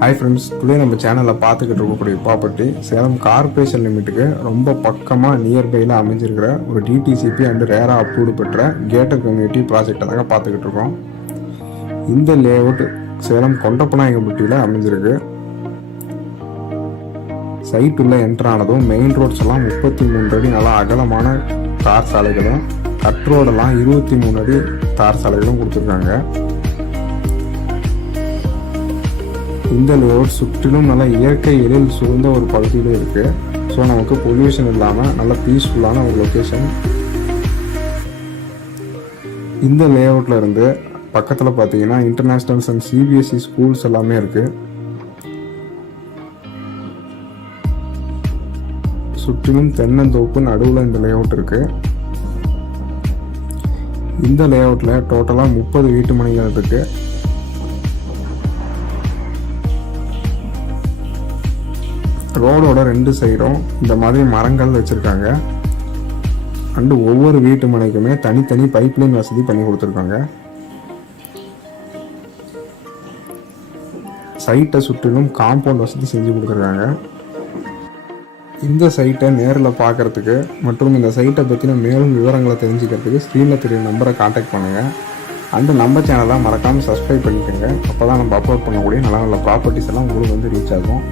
Hi friends today நம்ம சேனலில் பார்த்துக்கிட்டு இருக்கக்கூடிய ப்ராப்பர்ட்டி சேலம் கார்பரேஷன் லிமிட்டுக்கு ரொம்ப பக்கமாக நியர்பையில் அமைஞ்சிருக்கிற ஒரு டிடிசிபி அண்ட் ரேரா அப்ரூவ்டு பெற்ற கேட்டர் கம்யூனிட்டி ப்ராஜெக்டை தாங்க பார்த்துக்கிட்டு இருக்கோம். இந்த லேஅவுட் சேலம் கொண்டப்பநாயகம்பட்டியில் அமைஞ்சிருக்கு. சைட் உள்ள என்ட்ரு ஆனதும் மெயின் ரோட்ஸ் எல்லாம் முப்பத்தி மூணு அடி நல்லா அகலமான தார் சாலைகளும் கட் ரோடெல்லாம் இருபத்தி மூணு அடி தார் சாலைகளும் கொடுத்துருக்காங்க. இந்த லேஅவுட் சுற்றிலும் நல்ல இயற்கை எழில் சூழ்ந்த ஒரு பகுதியில் இருக்கு. ஸோ நமக்கு பொல்யூஷன் இல்லாமல் நல்ல பீஸ்ஃபுல்லான ஒரு லொக்கேஷன் இந்த லேஅவுட்ல இருந்து பக்கத்தில் பார்த்தீங்கன்னா இன்டர்நேஷ்னல்ஸ் அண்ட் சிபிஎஸ்சி ஸ்கூல்ஸ் எல்லாமே இருக்கு. சுற்றிலும் தென்னந்தோப்பு நடுவில் இந்த லேஅவுட் இருக்கு. இந்த லேஅவுட்ல டோட்டலாக முப்பது வீட்டு மனைகள் இருக்குது ரோடோட ரெண்டு சைடும் இந்த மாதிரி மரங்கள் வச்சுருக்காங்க. அண்டு ஒவ்வொரு வீட்டு மனைக்குமே தனித்தனி பைப்லைன் வசதி பண்ணி கொடுத்துருக்காங்க. சைட்டை சுற்றிலும் காம்பவுண்ட் வசதி செஞ்சு கொடுத்துருக்காங்க. இந்த சைட்டை நேரில் பார்க்கறதுக்கு மற்றும் இந்த சைட்டை பற்றின மேலும் விவரங்களை தெரிஞ்சுக்கிறதுக்கு ஸ்க்ரீனில் தெரிய நம்பரை காண்டாக்ட் பண்ணுங்கள் அண்டு நம்ம சேனலை மறக்காமல் சப்ஸ்கிரைப் பண்ணிக்கோங்க. அப்போ தான் நம்ம அப்லோட் பண்ணக்கூடிய நல்ல நல்ல ப்ராப்பர்ட்டிஸ் எல்லாம் உங்களுக்கு வந்து ரீச் ஆகும்.